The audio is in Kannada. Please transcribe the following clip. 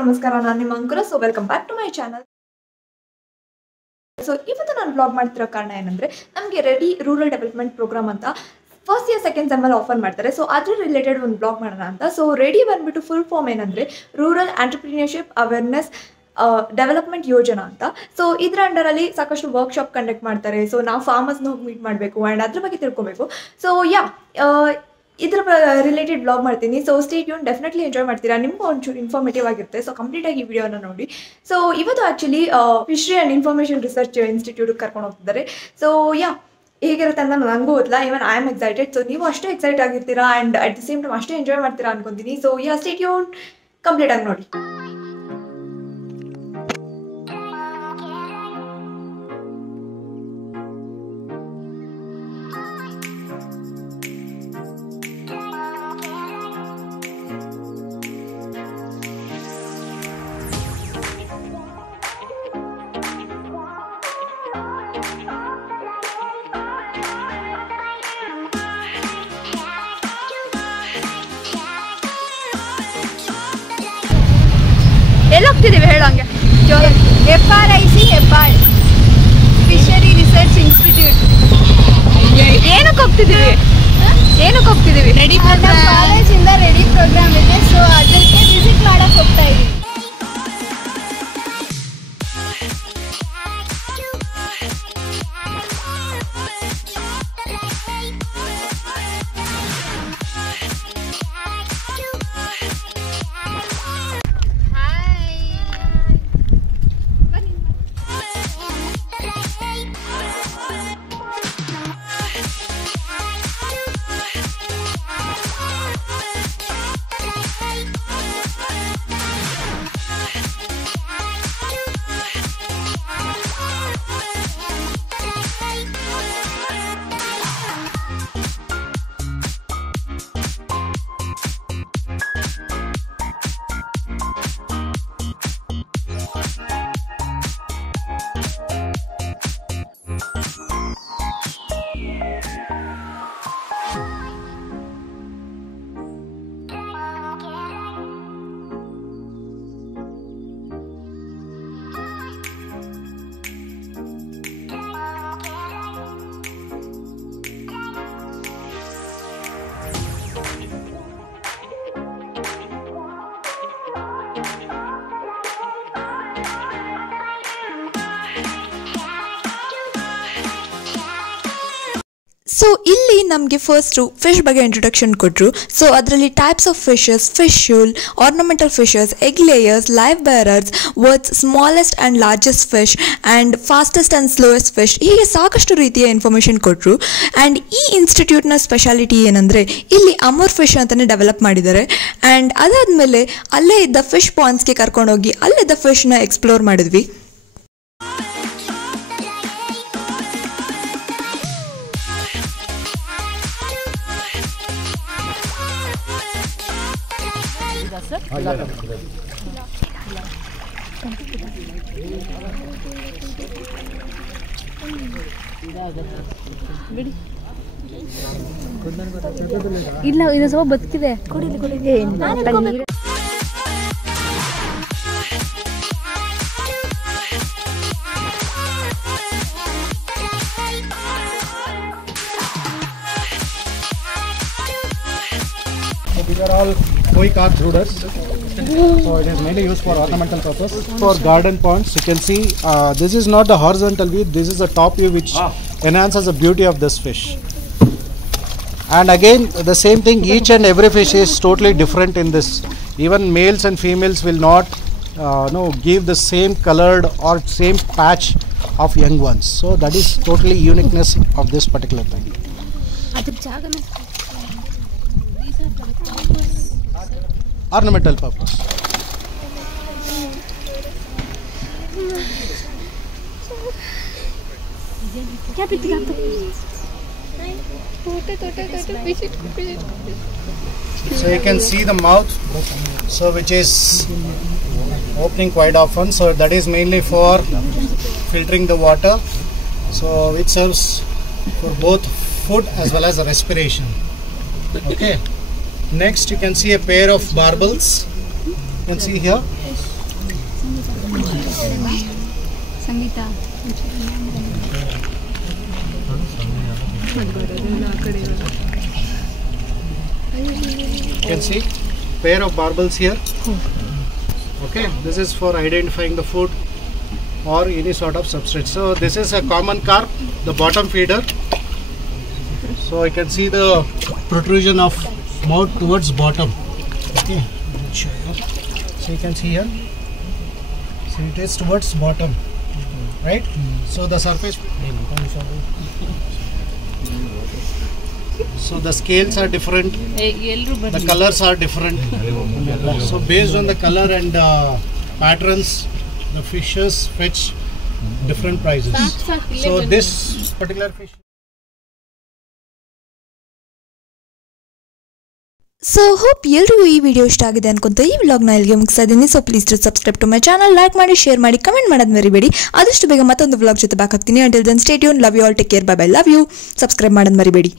ನಮಸ್ಕಾರ, ನಾನು ನಿಮ್ಮ Ankura. So welcome back to my channel. So ಇವತ್ತು ನಾನು ಬ್ಲಾಗ್ ಮಾಡ್ತಿರೋ ಕಾರಣ ಏನಂದರೆ, ನಮಗೆ ರೆಡಿ ರೂರಲ್ ಡೆವಲಪ್ಮೆಂಟ್ ಪ್ರೋಗ್ರಾಮ್ ಅಂತ ಫಸ್ಟ್ ಇಯರ್ ಸೆಕೆಂಡ್ ಸೆಮ್ಮಲ್ಲಿ ಆಫರ್ ಮಾಡ್ತಾರೆ. ಸೊ ಅದ್ರ ರಿಲೇಟೆಡ್ ಒಂದು ಬ್ಲಾಗ್ ಮಾಡೋಣ ಅಂತ. ಸೊ ರೆಡಿ ಬಂದುಬಿಟ್ಟು ಫುಲ್ ಫಾರ್ಮ್ ಏನಂದರೆ ರೂರಲ್ ಆಂಟರ್ಪ್ರಿನಿಯರ್ಶಿಪ್ ಅವೇರ್ನೆಸ್ ಡೆವಲಪ್ಮೆಂಟ್ ಯೋಜನಾ ಅಂತ. ಸೊ ಇದರ ಅಂಡರಲ್ಲಿ ಸಾಕಷ್ಟು ವರ್ಕ್ಶಾಪ್ ಕಂಡಕ್ಟ್ ಮಾಡ್ತಾರೆ. ಸೊ ನಾವು ಫಾರ್ಮರ್ಸ್ನ ಹೋಗಿ ಮೀಟ್ ಮಾಡಬೇಕು ಆ್ಯಂಡ್ ಅದ್ರ ಬಗ್ಗೆ ತಿಳ್ಕೊಬೇಕು. ಸೊ ಇದ್ರ ರಿಲೇಟೆಡ್ ಬ್ಲಾಗ್ ಮಾಡ್ತೀನಿ. So stay tune, definitely enjoy ಮಾಡ್ತೀರಾ. ನಿಮಗೂ ಒಂಚೂರು ಇನ್ಫಾರ್ಮೇಟಿವ್ ಆಗಿರುತ್ತೆ. ಸೊ ಕಂಪ್ಲೀಟಾಗಿ ಈ ವಿಡಿಯೋನ ನೋಡಿ. ಸೊ ಇವತ್ತು actually fishery and information research ಇನ್ಸ್ಟಿಟ್ಯೂಟ್ಗೆ ಕರ್ಕೊಂಡು ಹೋಗ್ತಿದ್ದಾರೆ. ಸೊ ಹೇಗಿರುತ್ತೆ ಅಂತ ನನಗೂ ಗೊತ್ತಿಲ್ಲ. Even I am excited. So ನೀವು ಅಷ್ಟೇ ಎಕ್ಸೈಟ್ ಆಗಿರ್ತೀರಾ and at the same time ಅಷ್ಟೇ ಎಂಜಾಯ್ ಮಾಡ್ತೀರಾ ಅನ್ಕೊತೀನಿ. ಸೊ ಸ್ಟೇ ಟ್ಯೂನ್, ಕಂಪ್ಲೀಟಾಗಿ ನೋಡಿ. ಎಲ್ಲಿ ಹೋಗ್ತಿದ್ದೀವಿ ಹೇಳಂಗೆ? FRIC Hebbal fishery research institute. ಏನಕ್ಕೆ ಹೋಗ್ತಿದ್ದೀವಿ? ರೆಡಿ ಕಾಲೇಜಿಂದ ರೆಡಿ ಪ್ರೋಗ್ರಾಮ್ ಇದೆ. ಸೊ ಅದಕ್ಕೆ ವಿಸಿಟ್ ಮಾಡಕ್ಕೆ ಹೋಗ್ತಾ ಇದ್ದೀವಿ. ಸೊ ಇಲ್ಲಿ ನಮಗೆ ಫಸ್ಟು ಫಿಶ್ ಬಗ್ಗೆ ಇಂಟ್ರೊಡಕ್ಷನ್ ಕೊಟ್ಟರು. ಸೊ ಅದರಲ್ಲಿ types of fishes, fish shoal, ornamental fishes, egg layers, live bearers, world's smallest and largest fish and fastest and slowest fish, ಹೀಗೆ ಸಾಕಷ್ಟು ರೀತಿಯ ಇನ್ಫಾರ್ಮೇಷನ್ ಕೊಟ್ಟರು. ಆ್ಯಂಡ್ ಈ ಇನ್ಸ್ಟಿಟ್ಯೂಟ್ನ ಸ್ಪೆಷಾಲಿಟಿ ಏನಂದರೆ, ಇಲ್ಲಿ ಅಮೋರ್ ಫಿಶ್ ಅಂತಲೇ ಡೆವಲಪ್ ಮಾಡಿದ್ದಾರೆ. ಆ್ಯಂಡ್ ಅದಾದಮೇಲೆ ಅಲ್ಲೇ ಇದ್ದ ಫಿಶ್ ಪಾಂಡ್ಸ್ಗೆ ಕರ್ಕೊಂಡೋಗಿ ಅಲ್ಲಿದ್ದ ಫಿಶ್ನ ಎಕ್ಸ್ಪ್ಲೋರ್ ಮಾಡಿದ್ವಿ. ಇಲ್ಲ, ಇದು ಸ್ವಲ್ಪ ಬದುಕಿದೆ. These are all koi carp brooders. So it is mainly used for ornamental purpose. For garden ponds, you can see this is not the horizontal view, this is the top view which enhances the beauty of this fish. And again the same thing, each and every fish is totally different in this. Even males and females will not give the same colored or same patch of young ones. So that is totally uniqueness of this particular thing. Ornamental purpose. So you can see the mouth, so which is opening quite often. So that is mainly for filtering the water. So it serves for both food as well as respiration. Okay. Next you can see a pair of barbels. You can see here. ಸಂಗೀತ You can see pair of barbels here. Okay, this is for identifying the food or any sort of substrate. So this is a common carp, the bottom feeder. So I can see the protrusion of mouth towards bottom. Okay, so you can see here. So it is towards bottom, right? So the surface. So the scales are different, the colors are different. So based on the color and patterns, the fishes fetch different prices. So this particular fish. So hope ಎಲ್ರಿಗೂ ಈ ವಿಡಿಯೋ ಇಷ್ಟ ಆಗಿದೆ ಅನ್ಕೊಂತ ಈ ವ್ಲಾಗ್ನ ಇಲ್ಲಿಗೆ ಮುಗಿಸ್ತಾ ಇದ್ದೀನಿ. So please to subscribe to my channel, like ಮಾಡಿ, ಶೇರ್ ಮಾಡಿ, ಕಮೆಂಟ್ ಮಾಡೋದು ಮರಿಬೇಡಿ. ಆದಷ್ಟು ಬೇಗ ಮತ್ತೊಂದು ವ್ಲಾಗ್ ಜೊತೆ ಬ್ಯಾಕ್ ಆಗ್ತೀನಿ. Until then stay tune, love you all, take care, bye bye, love you. Subscribe ಮಾಡೋದು ಮರಿಬೇಡಿ.